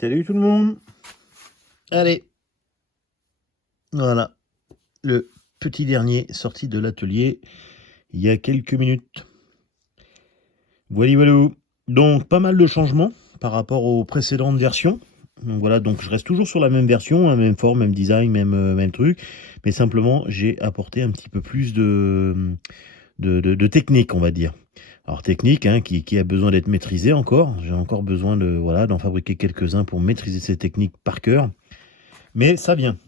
Salut tout le monde. Allez, voilà, le petit dernier sorti de l'atelier il y a quelques minutes. Voilà, voilà. Donc pas mal de changements par rapport aux précédentes versions. Donc voilà, donc je reste toujours sur la même version, hein, même forme, même design, même truc, mais simplement j'ai apporté un petit peu plus de technique, on va dire. Alors technique, hein, qui a besoin d'être maîtrisée encore. J'ai encore besoin d'en fabriquer quelques-uns pour maîtriser ces techniques par cœur, mais ça vient.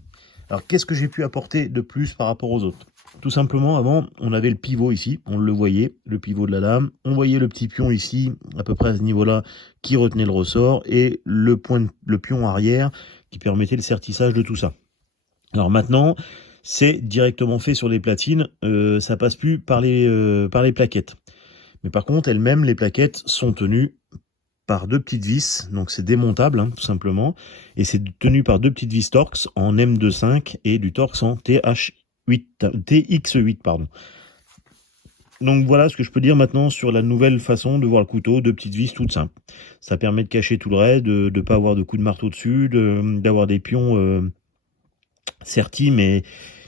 Alors, qu'est-ce que j'ai pu apporter de plus par rapport aux autres? Tout simplement, avant, on avait le pivot ici, on le voyait, le pivot de la lame. On voyait le petit pion ici, à peu près à ce niveau-là, qui retenait le ressort, et le pion arrière qui permettait le sertissage de tout ça. Alors maintenant, c'est directement fait sur les platines, ça passe plus par les plaquettes. Mais par contre, elles-mêmes, les plaquettes sont tenues par deux petites vis, donc c'est démontable, hein, tout simplement, et c'est tenu par deux petites vis Torx en M25 et du Torx en TX8, pardon. Donc voilà ce que je peux dire maintenant sur la nouvelle façon de voir le couteau, deux petites vis toutes simples. Ça permet de cacher tout le reste, de ne pas avoir de coups de marteau dessus, d'avoir des pions sertis, mais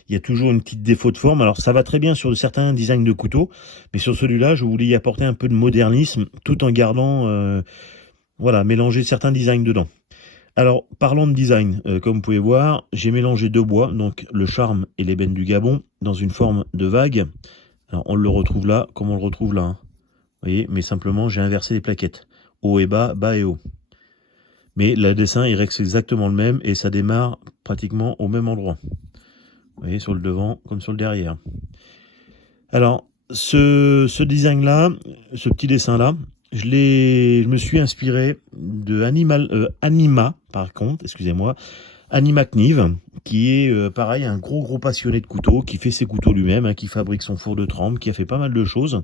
il y a toujours une petite défaut de forme. Alors ça va très bien sur certains designs de couteaux, mais sur celui-là, je voulais y apporter un peu de modernisme, tout en gardant voilà, mélanger certains designs dedans. Alors, parlons de design. Comme vous pouvez voir, j'ai mélangé deux bois, donc le charme et l'ébène du Gabon, dans une forme de vague. Alors, on le retrouve là, comme on le retrouve là. Hein. Vous voyez, mais simplement, j'ai inversé les plaquettes. Haut et bas, bas et haut. Mais le dessin, il reste exactement le même et ça démarre pratiquement au même endroit. Vous voyez, sur le devant comme sur le derrière. Alors, ce design-là, ce petit dessin-là, je me suis inspiré de Anima, par contre, excusez-moi, Anima Kniv, qui est pareil, un gros passionné de couteaux, qui fait ses couteaux lui-même, hein, qui fabrique son four de trempe, qui a fait pas mal de choses.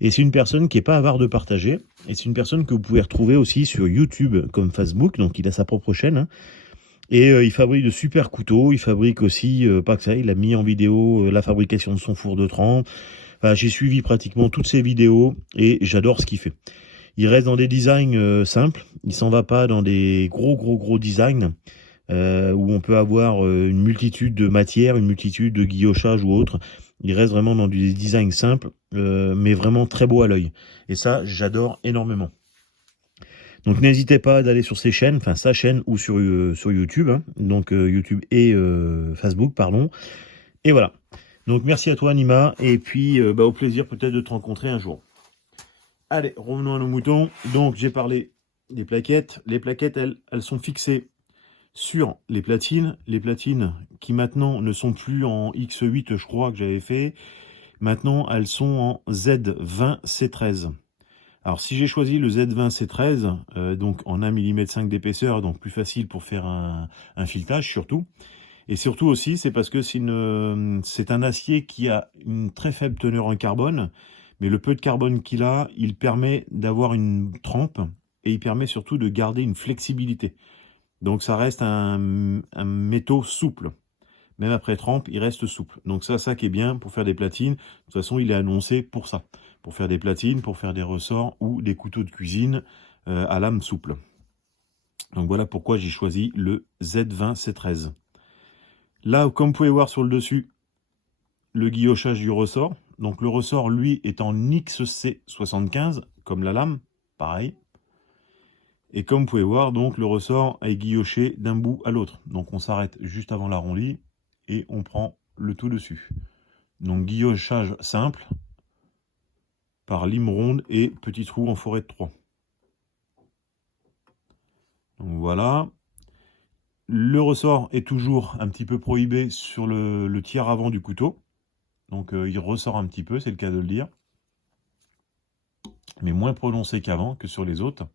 Et c'est une personne qui est pas avare de partager. Et c'est une personne que vous pouvez retrouver aussi sur YouTube comme Facebook, donc il a sa propre chaîne. Hein. Et il fabrique de super couteaux, il fabrique aussi, pas que ça, il a mis en vidéo la fabrication de son four de trempe. Enfin, j'ai suivi pratiquement toutes ses vidéos et j'adore ce qu'il fait. Il reste dans des designs simples, il s'en va pas dans des gros designs où on peut avoir une multitude de matières, une multitude de guillochages ou autres. Il reste vraiment dans des designs simples, mais vraiment très beau à l'œil. Et ça, j'adore énormément. Donc n'hésitez pas d'aller sur ses chaînes, enfin sa chaîne ou sur YouTube, hein, donc YouTube et Facebook, pardon. Et voilà. Donc merci à toi Anima, et puis au plaisir peut-être de te rencontrer un jour. Allez, revenons à nos moutons. Donc j'ai parlé des plaquettes. Les plaquettes, elles sont fixées sur les platines qui maintenant ne sont plus en X8, je crois que j'avais fait. Maintenant, elles sont en Z20C13. Alors si j'ai choisi le Z20C13, donc en 1,5 mm d'épaisseur, donc plus facile pour faire un filetage surtout. Et surtout aussi, c'est parce que c'est un acier qui a une très faible teneur en carbone, mais le peu de carbone qu'il a, il permet d'avoir une trempe et il permet surtout de garder une flexibilité. Donc ça reste un métaux souple. Même après trempe, il reste souple. Donc ça qui est bien pour faire des platines. De toute façon, il est annoncé pour ça. Pour faire des platines, pour faire des ressorts ou des couteaux de cuisine à lame souple. Donc voilà pourquoi j'ai choisi le Z20C13. Là, comme vous pouvez voir sur le dessus, le guillochage du ressort. Donc le ressort, lui, est en XC75, comme la lame, pareil. Et comme vous pouvez voir, donc le ressort est guilloché d'un bout à l'autre. Donc on s'arrête juste avant l'arrondi et on prend le tout dessus. Donc guillochage simple par lime ronde et petit trou en forêt de 3. Donc voilà. Le ressort est toujours un petit peu prohibé sur le tiers avant du couteau. Donc il ressort un petit peu, c'est le cas de le dire. Mais moins prononcé qu'avant, que sur les autres.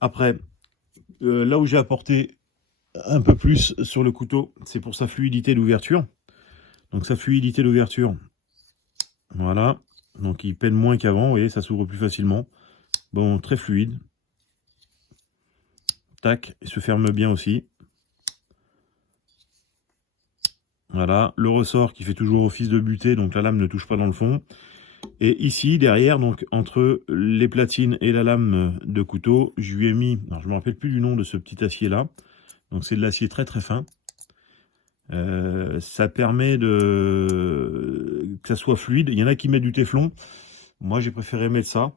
Après, là où j'ai apporté un peu plus sur le couteau, c'est pour sa fluidité d'ouverture. Donc sa fluidité d'ouverture, voilà. Donc il peine moins qu'avant, vous voyez, ça s'ouvre plus facilement. Bon, très fluide. Tac, il se ferme bien aussi. Voilà, le ressort qui fait toujours office de butée, donc la lame ne touche pas dans le fond. Et ici, derrière, donc entre les platines et la lame de couteau, je lui ai mis, alors je me rappelle plus du nom de ce petit acier-là, donc c'est de l'acier très très fin. Ça permet que ça soit fluide. Il y en a qui mettent du téflon. Moi, j'ai préféré mettre ça.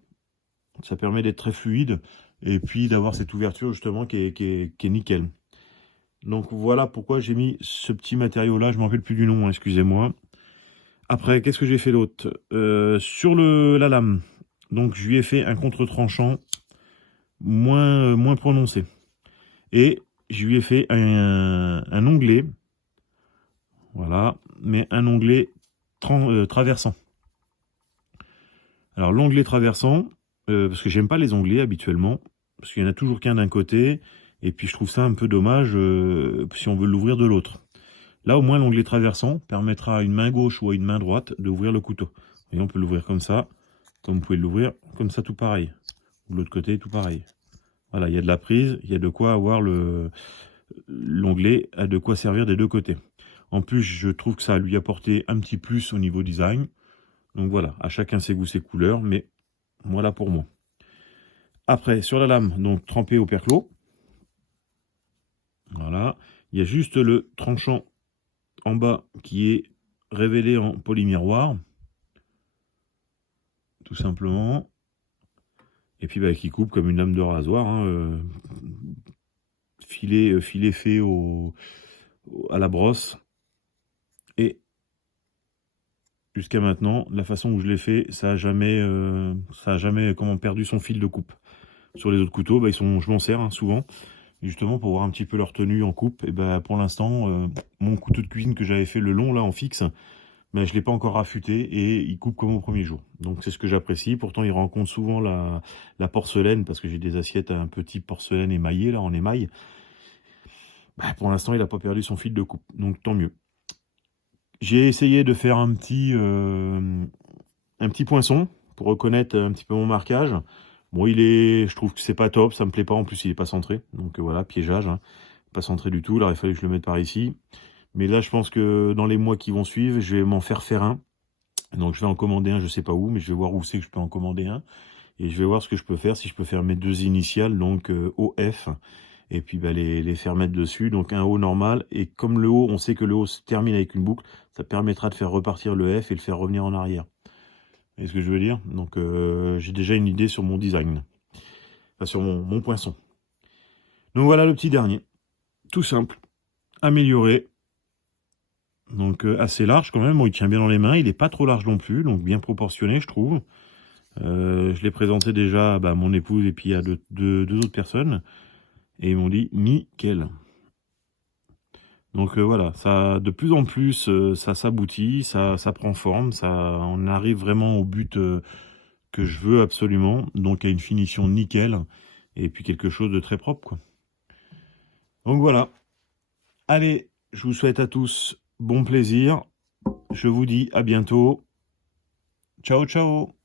Ça permet d'être très fluide et puis d'avoir cette ouverture justement qui est nickel. Donc voilà pourquoi j'ai mis ce petit matériau-là. Je ne me rappelle plus du nom, hein, excusez-moi. Après, qu'est-ce que j'ai fait d'autre? Sur la lame, donc je lui ai fait un contre-tranchant moins prononcé. Et je lui ai fait un onglet. Voilà, mais un onglet traversant. Alors l'onglet traversant, parce que j'aime pas les onglets habituellement, parce qu'il y en a toujours qu'un d'un côté, et puis je trouve ça un peu dommage si on veut l'ouvrir de l'autre. Là au moins l'onglet traversant permettra à une main gauche ou à une main droite d'ouvrir le couteau. Et on peut l'ouvrir comme ça, comme vous pouvez l'ouvrir comme ça tout pareil. De l'autre côté tout pareil. Voilà, il y a de la prise, il y a de quoi avoir l'onglet, a de quoi servir des deux côtés. En plus je trouve que ça a lui apporté un petit plus au niveau design. Donc voilà, à chacun ses goûts, ses couleurs, mais voilà pour moi. Après, sur la lame, donc trempée au perclos. Voilà. Il y a juste le tranchant en bas qui est révélé en polymiroir. Tout simplement. Et puis bah, qui coupe comme une lame de rasoir. Hein, filet fait à la brosse. Et jusqu'à maintenant, la façon où je l'ai fait, ça a jamais comment, perdu son fil de coupe. Sur les autres couteaux, bah, je m'en sers hein, souvent. Justement pour voir un petit peu leur tenue en coupe. Et ben pour l'instant, mon couteau de cuisine que j'avais fait le long là en fixe, ben, je ne l'ai pas encore affûté et il coupe comme au premier jour. Donc c'est ce que j'apprécie. Pourtant il rencontre souvent la porcelaine parce que j'ai des assiettes un peu type porcelaine émaillée là en émail. Ben, pour l'instant il n'a pas perdu son fil de coupe, donc tant mieux. J'ai essayé de faire un petit poinçon pour reconnaître un petit peu mon marquage. Bon, je trouve que c'est pas top, ça me plaît pas. En plus, il est pas centré. Donc voilà, piégeage, hein. Pas centré du tout. Alors, il fallait que je le mette par ici. Mais là, je pense que dans les mois qui vont suivre, je vais m'en faire un. Donc, je vais en commander un, je sais pas où, mais je vais voir où c'est que je peux en commander un. Et je vais voir ce que je peux faire, si je peux faire mes deux initiales, donc OF. Et puis, bah, les faire mettre dessus. Donc, un O normal. Et comme le O, on sait que le O se termine avec une boucle, ça permettra de faire repartir le F et le faire revenir en arrière. Vous voyez ce que je veux dire? Donc j'ai déjà une idée sur mon design. Enfin, sur mon poinçon. Donc voilà le petit dernier. Tout simple. Amélioré. Donc assez large quand même. Bon, il tient bien dans les mains. Il n'est pas trop large non plus. Donc bien proportionné, je trouve. Je l'ai présenté déjà à mon épouse et puis à deux autres personnes. Et ils m'ont dit nickel. Donc voilà, ça de plus en plus, ça s'aboutit, ça prend forme, on arrive vraiment au but que je veux absolument, donc à une finition nickel, et puis quelque chose de très propre, quoi. Donc voilà, allez, je vous souhaite à tous bon plaisir, je vous dis à bientôt, ciao ciao.